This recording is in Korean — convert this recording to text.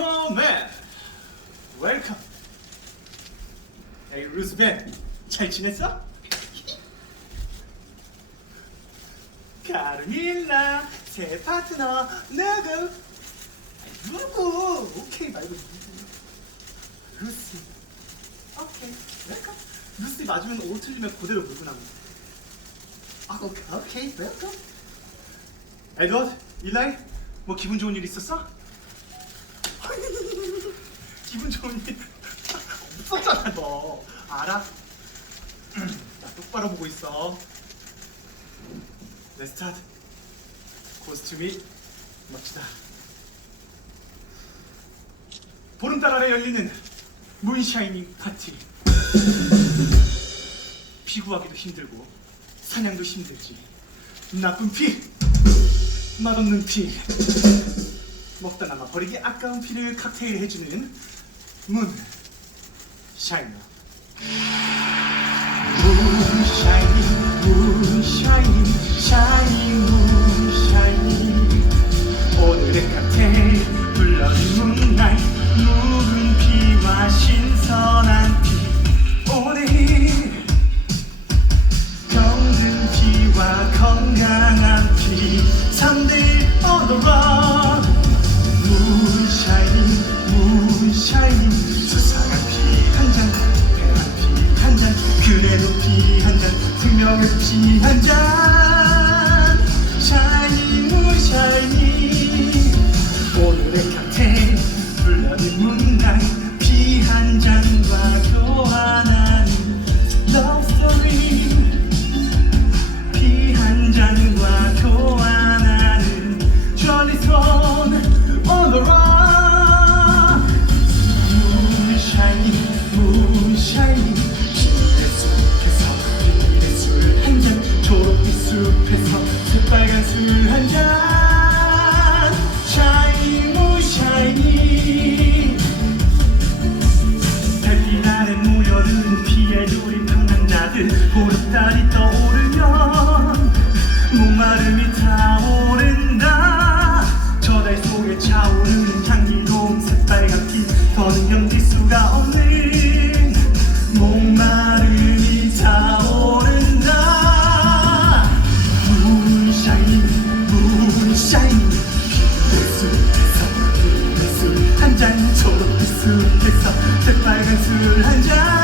웰컴맨 웰컴 에이 루스벤 잘 지냈어? 카르밀라 새 파트너 누구? 누구? 오케이 말고 누구? 루시 오케이 웰컴 루시 맞으면 오 틀리면 그대로 물고 나면 아 오케이 오케이 웰컴 에드워드 일라이 뭐 기분 좋은 일 있었어? 기분 좋은 일. 없었잖아 너. 알아? 나 똑바로 보고 있어. 내 스타트. 코스튬이 멋지다. 보름달 아래 열리는 문샤이닝 파티. 피구하기도 힘들고 사냥도 힘들지. 나쁜 피 맛없는 피 먹다 남아 버리기 아까운 피를 칵테일 해주는 문 샤이너. 문 샤이닝 문 샤이닝 샤이닝 생명의 피 한잔 평난자들 보름달이 떠오르면 목마름이 타오른다. 저 달 속에 차오르는 향기로운 새빨간 피 더는 견딜 수가 없는 목마름이 타오른다. 문샤이닝 숲에서 술한잔 초록빛 숲에서 새빨간 술 한잔